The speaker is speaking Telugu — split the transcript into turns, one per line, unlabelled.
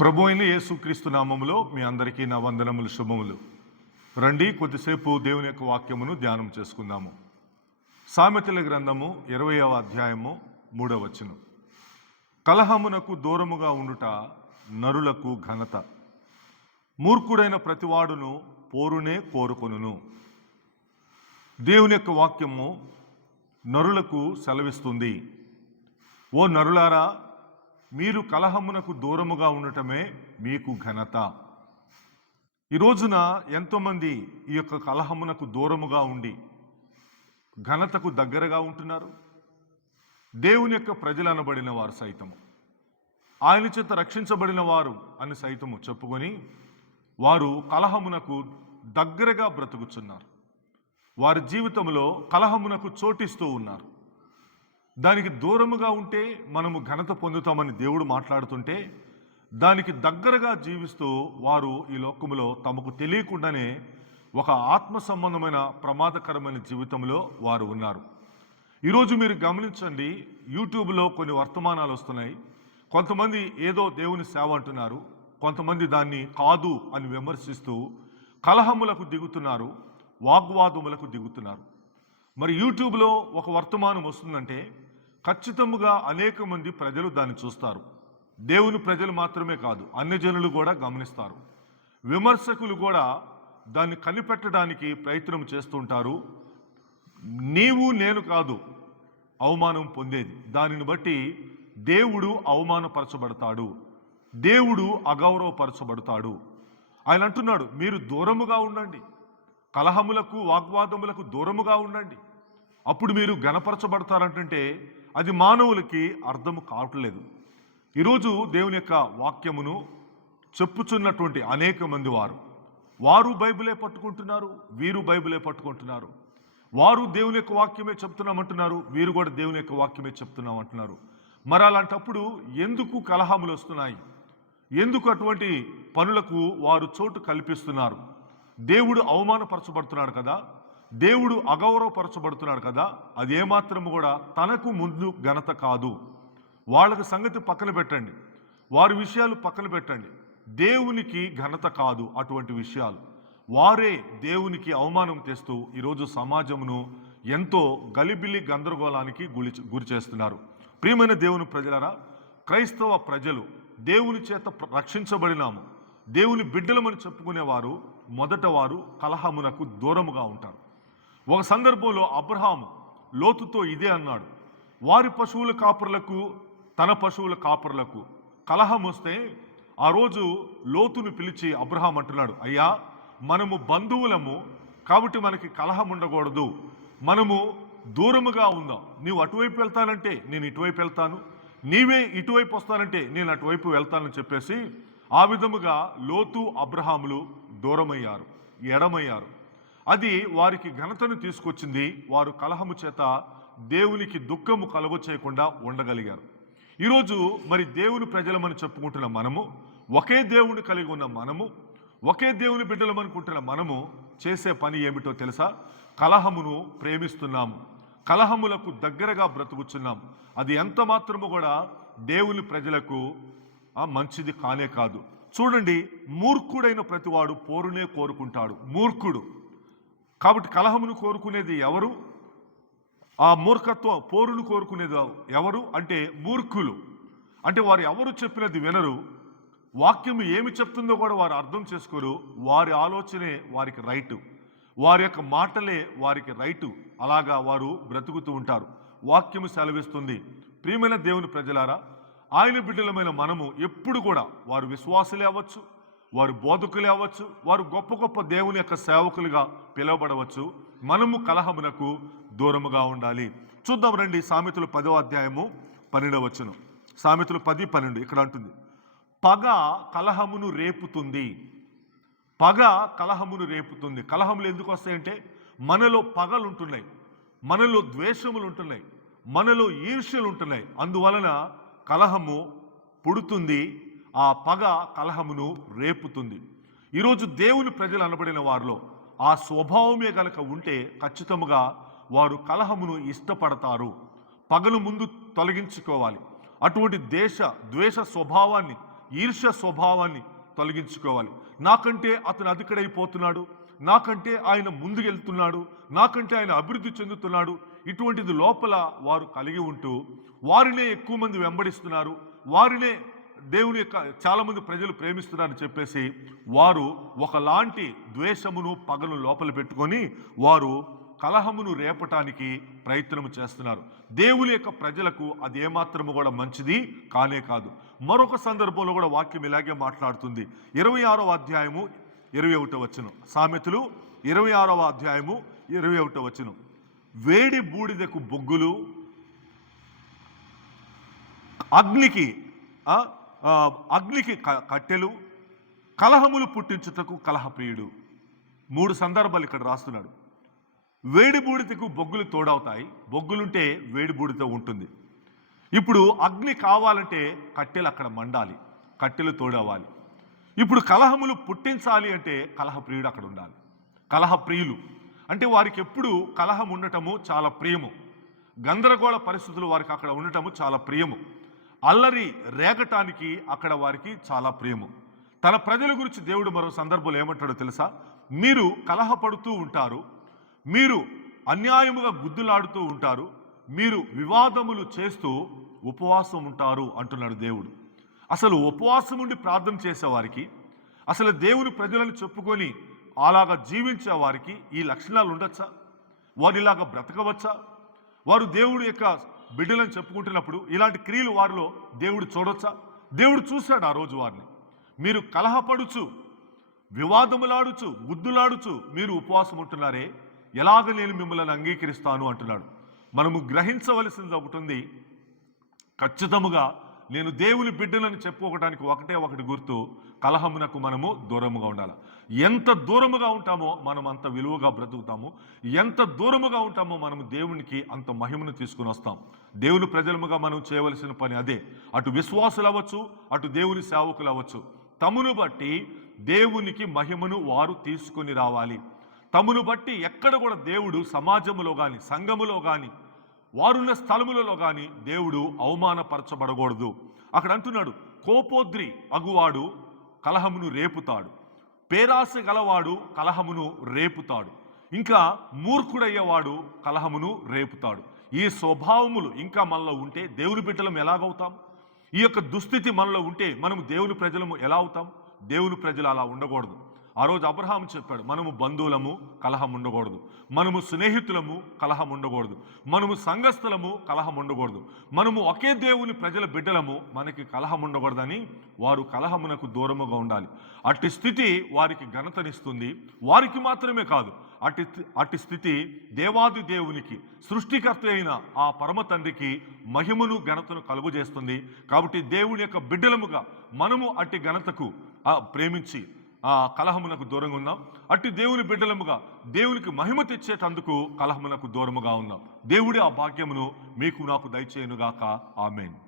ప్రభు అయిన యేసుక్రీస్తు నామములో మీ అందరికీ నా వందనములు శుభములు. రండి కొద్దిసేపు దేవుని యొక్క వాక్యమును ధ్యానం చేసుకుందాము. సామెతల గ్రంథము ఇరవయవ అధ్యాయము మూడవ వచనం. కలహమునకు దూరముగా ఉండుట నరులకు ఘనత. మూర్ఖుడైన ప్రతివాడును పోరునే కోరుకొనును. దేవుని యొక్క వాక్యము నరులకు సెలవిస్తుంది. ఓ నరులారా మీరు కలహమునకు దూరముగా ఉండటమే మీకు ఘనత. ఈ రోజున ఎంతోమంది ఈ యొక్క కలహమునకు దూరముగా ఉండి ఘనతకు దగ్గరగా ఉంటున్నారు. దేవుని యొక్క ప్రజలు అనబడిన వారు సైతము. ఆయన చేత రక్షించబడిన వారు అని సైతము చెప్పుకొని వారు కలహమునకు దగ్గరగా బ్రతుకుచున్నారు. వారి జీవితంలో కలహమునకు చోటిస్తూ ఉన్నారు. దానికి దూరముగా ఉంటే మనము ఘనత పొందుతామని దేవుడు మాట్లాడుతుంటే దానికి దగ్గరగా జీవిస్తూ వారు ఈ లోకములో తమకు తెలియకుండానే ఒక ఆత్మ సంబంధమైన ప్రమాదకరమైన జీవితంలో వారు ఉన్నారు. ఈరోజు మీరు గమనించండి యూట్యూబ్లో కొన్ని వర్తమానాలు వస్తున్నాయి. కొంతమంది ఏదో దేవుని సేవ అంటున్నారు కొంతమంది దాన్ని కాదు అని విమర్శిస్తూ కలహములకు దిగుతున్నారు వాగ్వాదములకు దిగుతున్నారు. మరి యూట్యూబ్లో ఒక వర్తమానం వస్తుందంటే ఖచ్చితముగా అనేక మంది ప్రజలు దాన్ని చూస్తారు. దేవుని ప్రజలు మాత్రమే కాదు అన్ని జనులు కూడా గమనిస్తారు. విమర్శకులు కూడా దాన్ని కనిపెట్టడానికి ప్రయత్నం చేస్తుంటారు. నీవు నేను కాదు అవమానం పొందేది. దానిని బట్టి దేవుడు అవమానపరచబడతాడు. దేవుడు అగౌరవపరచబడతాడు. ఆయన అంటున్నాడు మీరు దూరముగా ఉండండి. కలహములకు వాగ్వాదములకు దూరముగా ఉండండి. అప్పుడు మీరు గణపరచబడతారంటుంటే అది మానవులకి అర్థం కావట్లేదు. ఈరోజు దేవుని యొక్క వాక్యమును చెప్పుచున్నటువంటి అనేక మంది వారు. వారు బైబిలే పట్టుకుంటున్నారు వీరు బైబిలే పట్టుకుంటున్నారు. వారు దేవుని యొక్క వాక్యమే చెప్తున్నామంటున్నారు వీరు కూడా దేవుని యొక్క వాక్యమే చెప్తున్నామంటున్నారు. మరి అలాంటప్పుడు ఎందుకు కలహములు వస్తున్నాయి? ఎందుకు అటువంటి పనులకు వారు చోటు కల్పిస్తున్నారు? దేవుడు అవమానపరచబడుతున్నాడు కదా. దేవుడు అగౌరవపరచబడుతున్నాడు కదా అది ఏమాత్రము కూడా తనకు ముందు ఘనత కాదు. వాళ్ళకి సంగతి పక్కన పెట్టండి. వారి విషయాలు పక్కన పెట్టండి. దేవునికి ఘనత కాదు అటువంటి విషయాలు. వారే దేవునికి అవమానం తెస్తూ ఈరోజు సమాజమును ఎంతో గలిబిలి గందరగోళానికి గురి గురి చేస్తున్నారు. ప్రియమైన దేవుని ప్రజలరా క్రైస్తవ ప్రజలు దేవుని చేత రక్షించబడినాము. దేవుని బిడ్డలమని చెప్పుకునేవారు మొదట వారు కలహమునకు దూరముగా ఉంటారు. ఒక సందర్భంలో అబ్రహాము లోతుతో ఇదే అన్నాడు వారి పశువుల కాపరులకు తన పశువుల కాపరులకు కలహం వస్తే ఆ రోజు లోతును పిలిచి అబ్రహాం అంటున్నాడు అయ్యా మనము బంధువులము కాబట్టి మనకి కలహం ఉండకూడదు. మనము దూరముగా ఉందాం. నీవు అటువైపు వెళ్తానంటే నేను ఇటువైపు వెళ్తాను. నీవే ఇటువైపు వస్తానంటే నేను అటువైపు వెళ్తానని చెప్పేసి ఆ విధముగా లోతు అబ్రహాములు దూరమయ్యారు ఎడమయ్యారు. అది వారికి ఘనతను తీసుకొచ్చింది. వారు కలహము చేత దేవునికి దుఃఖము కలుగ ఉండగలిగారు. ఈరోజు మరి దేవుని ప్రజలమని చెప్పుకుంటున్న మనము ఒకే దేవుని కలిగి ఉన్న మనము ఒకే దేవుని బిడ్డలమనుకుంటున్న మనము చేసే పని ఏమిటో తెలుసా? కలహమును ప్రేమిస్తున్నాము. కలహములకు దగ్గరగా బ్రతుకుచున్నాం అది ఎంత మాత్రము కూడా దేవుని ప్రజలకు మంచిది కానే కాదు. చూడండి మూర్ఖుడైన ప్రతివాడు పోరునే కోరుకుంటాడు. మూర్ఖుడు. కాబట్టి కలహమును కోరుకునేది ఎవరు? ఆ మూర్ఖత్వ పోరును కోరుకునేది ఎవరు? అంటే మూర్ఖులు. అంటే వారు ఎవరు చెప్పినది వినరు. వాక్యం ఏమి చెప్తుందో కూడా వారు అర్థం చేసుకోరు. వారి ఆలోచనే వారికి రైటు. వారి యొక్క మాటలే వారికి రైటు. అలాగా వారు బ్రతుకుతూ ఉంటారు. వాక్యము సెలవిస్తుంది. ప్రియమైన దేవుని ప్రజలారా ఆయన బిడ్డలమైన మనము ఎప్పుడు కూడా వారు విశ్వాసులే అవ్వచ్చు. వారు బోధకులు అవ్వచ్చు వారు గొప్ప గొప్ప దేవుని యొక్క సేవకులుగా పిలువబడవచ్చు. మనము కలహమునకు దూరముగా ఉండాలి. చూద్దాం రండి సామెతలు పదో అధ్యాయము పన్నెండవ వచ్చును సామెతలు పది పన్నెండు ఇక్కడ అంటుంది. పగ కలహమును రేపుతుంది. పగ కలహమును రేపుతుంది. కలహములు ఎందుకు వస్తాయంటే మనలో పగలు ఉంటున్నాయి మనలో ద్వేషములు ఉంటున్నాయి మనలో ఈర్ష్యలు ఉంటున్నాయి అందువలన కలహము పుడుతుంది. ఆ పగ కలహమును రేపుతుంది. ఈరోజు దేవుని ప్రజలు అనబడిన వారిలో ఆ స్వభావమే గనక ఉంటే ఖచ్చితముగా వారు కలహమును ఇష్టపడతారు. పగలు ముందు తొలగించుకోవాలి. అటువంటి దేశ ద్వేష స్వభావాన్ని ఈర్ష్య స్వభావాన్ని తొలగించుకోవాలి. నాకంటే అతను అధికడైపోతున్నాడు. నాకంటే ఆయన ముందుకెళ్తున్నాడు. నాకంటే ఆయన అభివృద్ధి చెందుతున్నాడు. ఇటువంటిది లోపల వారు కలిగి ఉంటూ వారినే ఎక్కువ మంది వెంబడిస్తున్నారు. వారినే దేవుని యొక్క చాలామంది ప్రజలు ప్రేమిస్తున్నారని చెప్పేసి వారు ఒకలాంటి ద్వేషమును పగను లోపల పెట్టుకొని వారు కలహమును రేపటానికి ప్రయత్నం చేస్తున్నారు. దేవుని యొక్క ప్రజలకు అది ఏమాత్రము కూడా మంచిది కానే కాదు. మరొక సందర్భంలో కూడా వాక్యం ఇలాగే మాట్లాడుతుంది. ఇరవై ఆరవ అధ్యాయము ఇరవై ఒకటో వచ్చును సామెతలు ఇరవై ఆరవ అధ్యాయము ఇరవై ఒకటో వచ్చును వేడి బూడిదకు బొగ్గులు అగ్నికి అగ్నికి కట్టెలు కలహములు పుట్టించుటకు కలహప్రియుడు. మూడు సందర్భాలు ఇక్కడ రాస్తున్నాడు. వేడి బూడిదకు బొగ్గులు తోడవుతాయి. బొగ్గులుంటే వేడి బూడిద ఉంటుంది. ఇప్పుడు అగ్ని కావాలంటే కట్టెలు అక్కడ మండాలి. కట్టెలు తోడవాలి ఇప్పుడు కలహములు పుట్టించాలి అంటే కలహప్రియుడు అక్కడ ఉండాలి. కలహప్రియులు. అంటే వారికి ఎప్పుడు కలహం ఉండటము చాలా ప్రియము. గందరగోళ పరిస్థితులు వారికి అక్కడ ఉండటము చాలా ప్రియము. అల్లరి రేగటానికి అక్కడ వారికి చాలా ప్రేమ. తన ప్రజల గురించి దేవుడు మరో సందర్భంలో ఏమంటాడో తెలుసా? మీరు కలహపడుతూ ఉంటారు మీరు అన్యాయముగా గుద్దులాడుతూ ఉంటారు మీరు వివాదములు చేస్తూ ఉపవాసం ఉంటారు అంటున్నాడు దేవుడు. అసలు ఉపవాసం ఉండి ప్రార్థన చేసేవారికి అసలు దేవుని ప్రజలను చెప్పుకొని అలాగా జీవించే వారికి ఈ లక్షణాలు ఉండొచ్చా? వారు ఇలాగ బ్రతకవచ్చా? వారు దేవుడి యొక్క బిడ్డలను చెప్పుకుంటున్నప్పుడు ఇలాంటి క్రియలు వారిలో దేవుడు చూడొచ్చా? దేవుడు చూశాడు ఆ రోజు వారిని. మీరు కలహపడుచు వివాదములాడుచు గుద్దులాడుచు మీరు ఉపవాసం ఉంటున్నారే? ఎలాగ నేను మిమ్మల్ని అంగీకరిస్తాను అంటున్నాడు. మనము గ్రహించవలసింది ఒకటి ఉంది. ఖచ్చితముగా నేను దేవుని బిడ్డలను చెప్పుకోవడానికి ఒకటే ఒకటి గుర్తు కలహమునకు మనము దూరముగా ఉండాలి. ఎంత దూరముగా ఉంటామో మనం అంత విలువగా బ్రతుకుతాము. ఎంత దూరముగా ఉంటామో మనము దేవునికి అంత మహిమను తీసుకుని వస్తాం. దేవుని ప్రజలముగా మనం చేయవలసిన పని అదే. అటు విశ్వాసులు అవ్వచ్చు అటు దేవుని సేవకులు అవ్వచ్చు తమును బట్టి దేవునికి మహిమను వారు తీసుకొని రావాలి. తమును బట్టి ఎక్కడ కూడా దేవుడు సమాజములో కానీ సంఘములో కానీ వారున్న స్థలములలో కానీ దేవుడు అవమానపరచబడకూడదు. అక్కడ అంటున్నాడు కోపోద్రి అగువాడు కలహమును రేపుతాడు. పేరాస గలవాడు కలహమును రేపుతాడు. ఇంకా మూర్ఖుడయ్యేవాడు కలహమును రేపుతాడు. ఈ స్వభావములు ఇంకా మనలో ఉంటే దేవుని బిడ్డలం ఎలాగవుతాం? ఈ యొక్క దుస్థితి మనలో ఉంటే మనము దేవుని ప్రజలము ఎలా అవుతాం? దేవుని ప్రజలు అలా ఉండకూడదు. ఆ రోజు అబ్రహాం చెప్పాడు మనము బంధువులము కలహం ఉండకూడదు. మనము స్నేహితులము కలహం ఉండకూడదు. మనము సంఘస్థలము కలహం ఉండకూడదు. మనము ఒకే దేవుని ప్రజల బిడ్డలము మనకి కలహం ఉండకూడదని వారు కలహమునకు దూరముగా ఉండాలి. అట్టి స్థితి వారికి ఘనతనిస్తుంది. వారికి మాత్రమే కాదు అట్టి అట్టి స్థితి దేవాది దేవునికి సృష్టికర్త అయిన ఆ పరమ తండ్రికి మహిమను ఘనతను కలుగజేస్తుంది. కాబట్టి దేవుని యొక్క బిడ్డలముగా మనము అట్టి ఘనతకు ప్రేమించి ఆ కలహమునకు దూరంగా ఉన్నాం. అట్టి దేవుని బిడ్డలముగా దేవునికి మహిమ తెచ్చేటందుకు కలహమునకు దూరముగా ఉన్నాం. దేవుడి ఆ భాగ్యమును మీకు నాకు దయచేయనుగాక. ఆమెను.